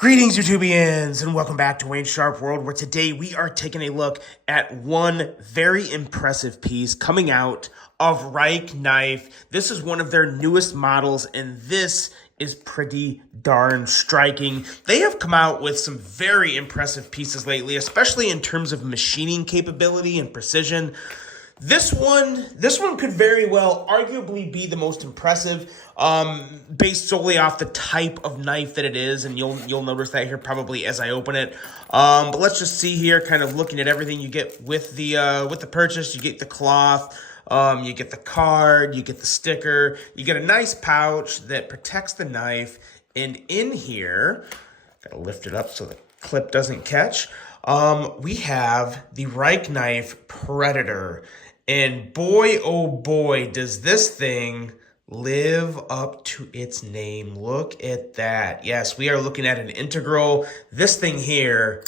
Greetings, YouTubians, and welcome back to Wayne Sharp World, where today we are taking a look at one very impressive piece coming out of Reich Knife. This is one of their newest models, and this is pretty darn striking. They have come out with some very impressive pieces lately, especially in terms of machining capability and precision. This one could very well arguably be the most impressive, based solely off the type of knife that it is, and you'll notice that here probably as I open it. But let's just see here, kind of looking at everything you get with the purchase. You get the cloth, you get the card, you get the sticker, you get a nice pouch that protects the knife, and in here, gotta lift it up so the clip doesn't catch. We have the Reich Knife Predator. And boy, oh boy, does this thing live up to its name. Look at that. Yes, we are looking at an integral. This thing here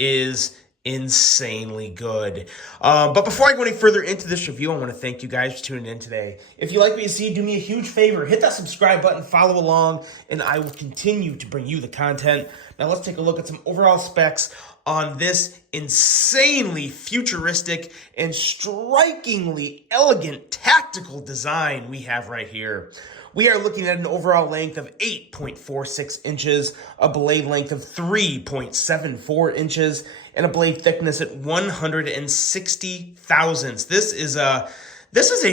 is insanely good. But before I go any further into this review, I want to thank you guys for tuning in today. If you like what you see, do me a huge favor. Hit that subscribe button, follow along, and I will continue to bring you the content. Now let's take a look at some overall specs on this insanely futuristic and strikingly elegant tactical design we have right here. We are looking at an overall length of 8.46 inches, a blade length of 3.74 inches, and a blade thickness at 160 thousandths. This is a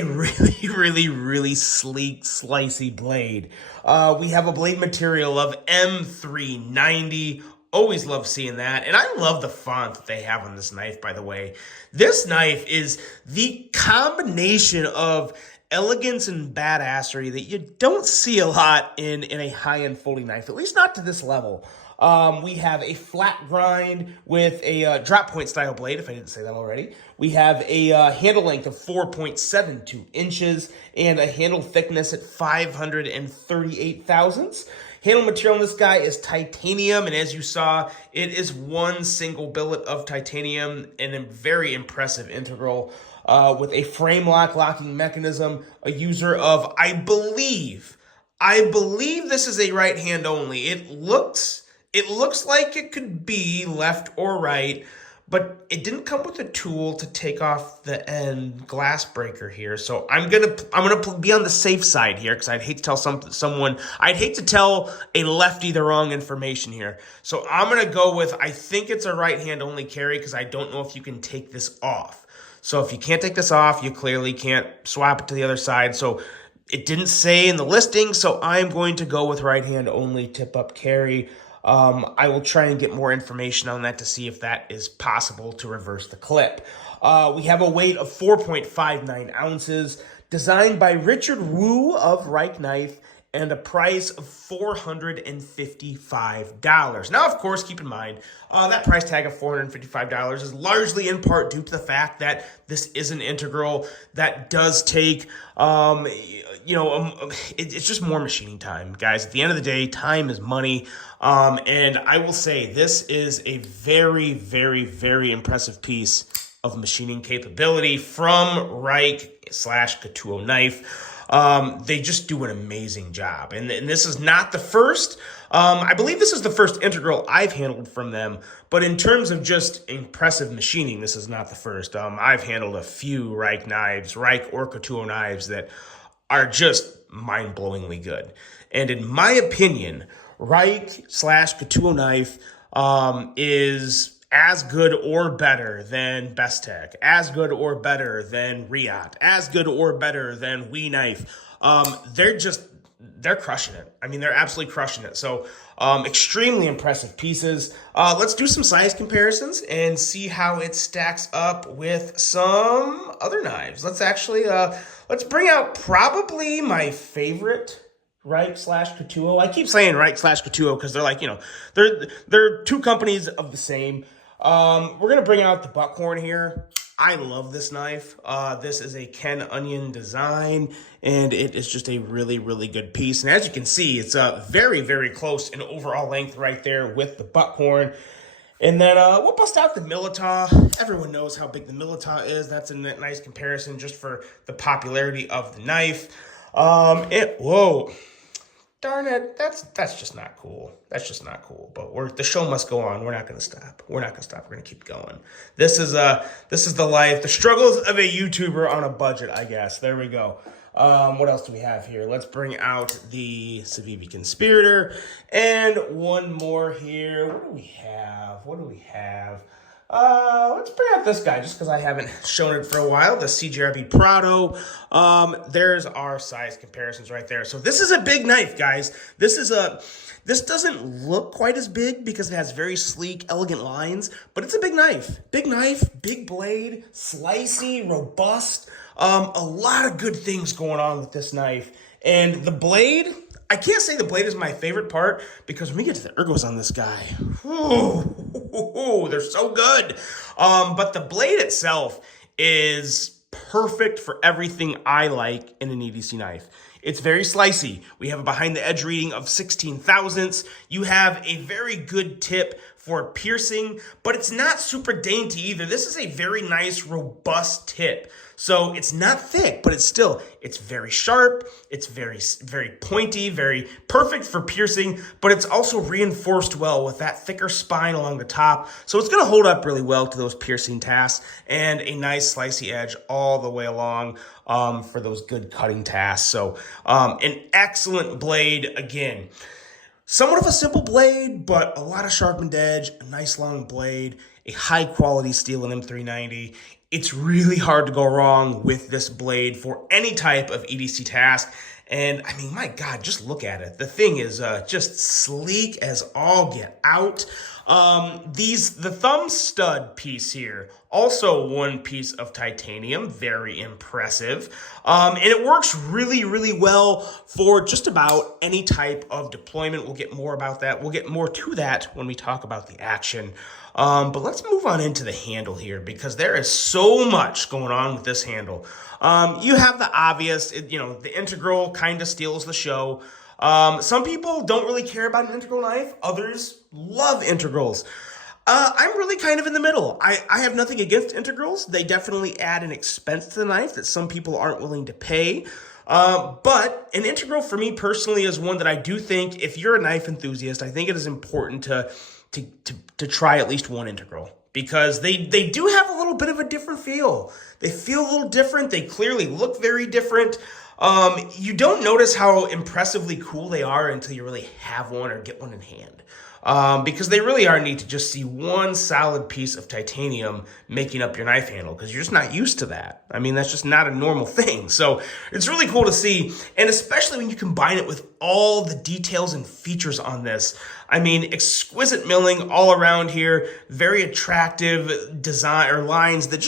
really sleek, slicey blade. We have a blade material of M390. Always love seeing that. And I love the font that they have on this knife, by the way. This knife is the combination of elegance and badassery that you don't see a lot in a high-end folding knife, at least not to this level. We have a flat grind with a drop point style blade, if I didn't say that already. We have a handle length of 4.72 inches and a handle thickness at 538 thousandths. Handle material in this guy is titanium, and as you saw, it is one single billet of titanium and a very impressive integral with a frame lock locking mechanism, a user of, I believe this is a right hand only. It looks like it could be left or right, but it didn't come with a tool to take off the end glass breaker here. So I'm gonna be on the safe side here, because I'd hate to tell I'd hate to tell a lefty the wrong information here. So I'm gonna go with, I think it's a right hand only carry, because I don't know if you can take this off. So if you can't take this off, you clearly can't swap it to the other side. So it didn't say in the listing, so I'm going to go with right hand only tip up carry. I will try and get more information on that to see if that is possible to reverse the clip. We have a weight of 4.59 ounces, designed by Richard Wu of Reich Knife, and a price of $455. Now, of course, keep in mind, that price tag of $455 is largely in part due to the fact that this is an integral that does take, it's just more machining time, guys. At the end of the day, time is money. And I will say this is a very, very, very impressive piece of machining capability from Reich/Katuo Knife. They just do an amazing job. And this is not the first. I believe this is the first integral I've handled from them. But in terms of just impressive machining, this is not the first. I've handled a few Reich knives, Reich or Katuo knives that are just mind-blowingly good. And in my opinion, Reich/Katuo knife is as good or better than Bestech, as good or better than Riot, as good or better than We Knife. They're crushing it. I mean, they're absolutely crushing it. So extremely impressive pieces. Let's do some size comparisons and see how it stacks up with some other knives. Let's actually, let's bring out probably my favorite Reich/Katuo. I keep saying Reich/Katuo because they're like, they're two companies of the same. We're going to bring out the buckhorn here. I love this knife. This is a Ken Onion design, and it is just a really, really good piece. And as you can see, it's very, very close in overall length right there with the buckhorn. And then we'll bust out the Milita. Everyone knows how big the Milita is. That's a nice comparison just for the popularity of the knife. Whoa. Darn it, that's just not cool. That's just not cool. But the show must go on. We're not going to stop. We're not going to stop. We're going to keep going. This is the life, the struggles of a YouTuber on a budget, I guess. There we go. What else do we have here? Let's bring out the Civivi Conspirator and one more here. What do we have? Let's bring out this guy just because I haven't shown it for a while, the CJRB Prado. There's our size comparisons right there. So this is a big knife, guys. This doesn't look quite as big because it has very sleek, elegant lines, but it's a big knife. Big knife, big blade, slicey, robust. A lot of good things going on with this knife. And the blade, I can't say the blade is my favorite part because when we get to the ergos on this guy, they're so good. But the blade itself is perfect for everything I like in an EDC knife. It's very slicey. We have a behind the edge reading of 16 thousandths. You have a very good tip for piercing, but it's not super dainty either. This is a very nice, robust tip. So it's not thick, but it's very sharp. It's very, very pointy, very perfect for piercing, but it's also reinforced well with that thicker spine along the top. So it's going to hold up really well to those piercing tasks and a nice slicey edge all the way along for those good cutting tasks. So an excellent blade again. Somewhat of a simple blade, but a lot of sharpened edge, a nice long blade, a high quality steel in M390. It's really hard to go wrong with this blade for any type of EDC task. And I mean, my God, just look at it. The thing is just sleek as all get out. The thumb stud piece here, also one piece of titanium, very impressive. And it works really, really well for just about any type of deployment. We'll get more about that. We'll get more to that when we talk about the action. But let's move on into the handle here because there is so much going on with this handle. You have the obvious, the integral kind of steals the show. Some people don't really care about an integral knife. Others love integrals. I'm really kind of in the middle. I have nothing against integrals. They definitely add an expense to the knife that some people aren't willing to pay. But an integral for me personally is one that I do think if you're a knife enthusiast, I think it is important to try at least one integral because they do have a little bit of a different feel. They feel a little different. They clearly look very different. You don't notice how impressively cool they are until you really have one or get one in hand. Because they really are neat to just see one solid piece of titanium making up your knife handle because you're just not used to that. I mean, that's just not a normal thing. So it's really cool to see, and especially when you combine it with all the details and features on this. I mean, exquisite milling all around here, very attractive design or lines that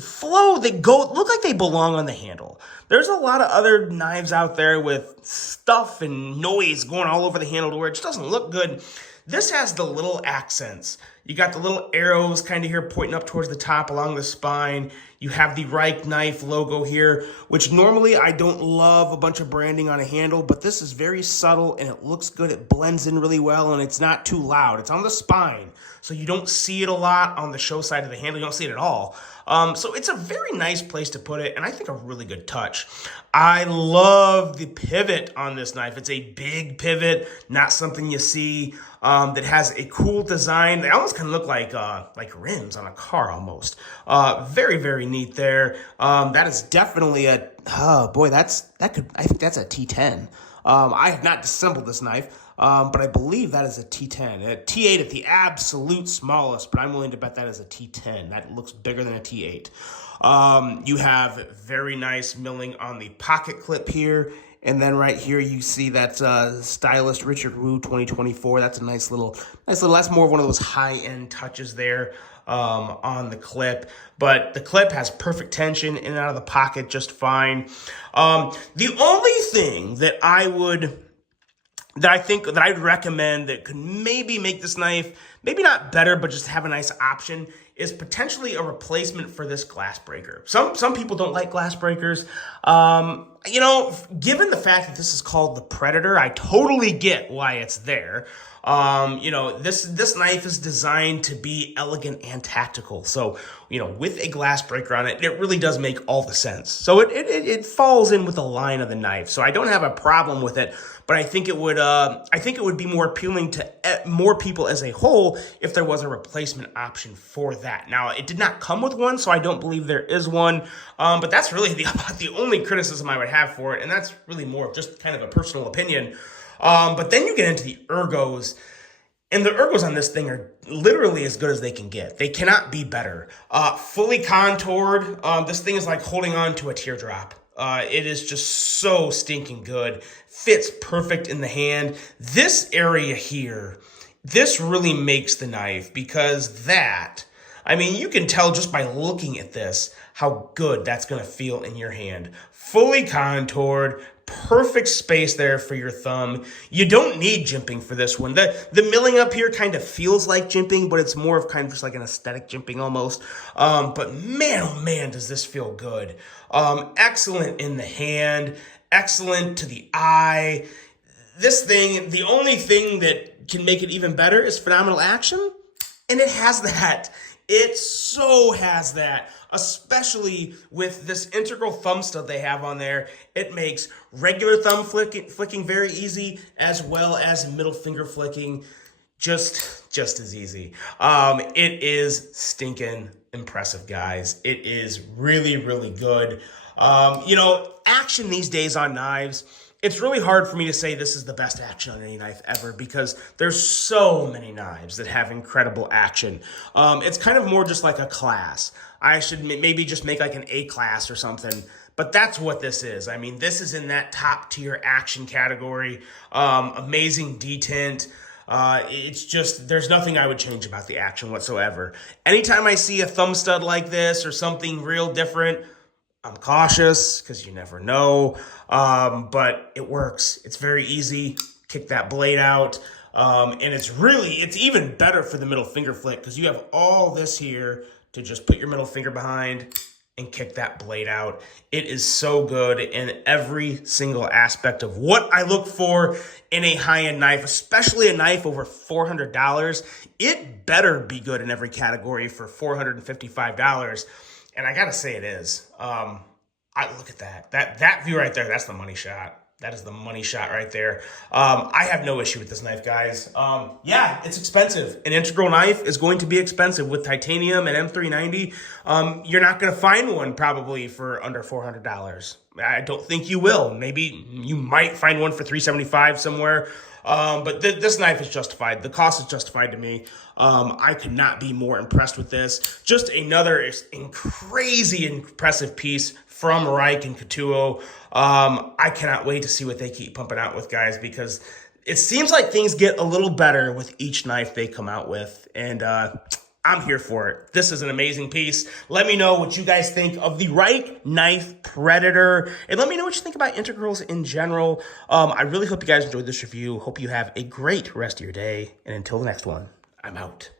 flow, look like they belong on the handle. There's a lot of other knives out there with stuff and noise going all over the handle to where it just doesn't look good. This has the little accents. You got the little arrows kind of here pointing up towards the top along the spine. You have the Reich knife logo here, which normally I don't love a bunch of branding on a handle, but this is very subtle and it looks good. It blends in really well and it's not too loud. It's on the spine, so you don't see it a lot on the show side of the handle. You don't see it at all. So it's a very nice place to put it, and I think a really good touch. I love the pivot on this knife. It's a big pivot, not something you see that has a cool design. They almost kind of look like rims on a car almost. Very, very neat there. That is definitely I think that's a T10. I have not disassembled this knife. But I believe that is a T10. A T8 at the absolute smallest, but I'm willing to bet that is a T10. That looks bigger than a T8. You have very nice milling on the pocket clip here. And then right here, you see that stylist Richard Wu 2024. That's a nice little, that's more of one of those high-end touches there on the clip. But the clip has perfect tension in and out of the pocket just fine. The only thing that I'd recommend that could maybe make this knife, maybe not better, but just have a nice option, is potentially a replacement for this glass breaker. Some people don't like glass breakers. You know, given the fact that this is called the Predator, I totally get why it's there. You know, this knife is designed to be elegant and tactical. So, you know, with a glass breaker on it, it really does make all the sense. So it falls in with the line of the knife. So I don't have a problem with it, but I think it would be more appealing to more people as a whole if there was a replacement option for that. Now, it did not come with one, so I don't believe there is one. But that's really about the only criticism I would have for it, and that's really more of just kind of a personal opinion. But then you get into the ergos, and the ergos on this thing are literally as good as they can get. They cannot be better. Fully contoured, this thing is like holding on to a teardrop. It is just so stinking good. Fits perfect in the hand. This area here, this really makes the knife because I mean, you can tell just by looking at this how good that's going to feel in your hand. Fully contoured, perfect space there for your thumb. You don't need jimping for this one. The milling up here kind of feels like jimping, but it's more of kind of just like an aesthetic jimping almost. But man, oh man, does this feel good. Excellent in the hand, excellent to the eye. This thing, the only thing that can make it even better is phenomenal action, and it has that. It so has that, especially with this integral thumb stud they have on there. It makes regular thumb flicking very easy, as well as middle finger flicking just as easy. It is stinking impressive, guys. It is really, really good. You know, action these days on knives, it's really hard for me to say this is the best action on any knife ever because there's so many knives that have incredible action. It's kind of more just like a class. I should maybe just make like an A class or something, but that's what this is. I mean, this is in that top tier action category. Amazing detent. It's just, there's nothing I would change about the action whatsoever. Anytime I see a thumb stud like this or something real different, I'm cautious because you never know, but it works. It's very easy. Kick that blade out. And it's even better for the middle finger flick because you have all this here to just put your middle finger behind and kick that blade out. It is so good in every single aspect of what I look for in a high-end knife, especially a knife over $400. It better be good in every category for $455. And I gotta say it is. I look at that view right there. That's the money shot. That is the money shot right there. I have no issue with this knife, guys. Yeah, it's expensive. An integral knife is going to be expensive with titanium and M390. You're not gonna find one probably for under $400. I don't think you will. Maybe you might find one for $375 somewhere. But this knife is justified. The cost is justified to me. I could not be more impressed with this. Just another crazy impressive piece from Reich and Couture. I cannot wait to see what they keep pumping out with, guys, because it seems like things get a little better with each knife they come out with. And I'm here for it. This is an amazing piece. Let me know what you guys think of the Reich Knife Predator. And let me know what you think about integrals in general. I really hope you guys enjoyed this review. Hope you have a great rest of your day. And until the next one, I'm out.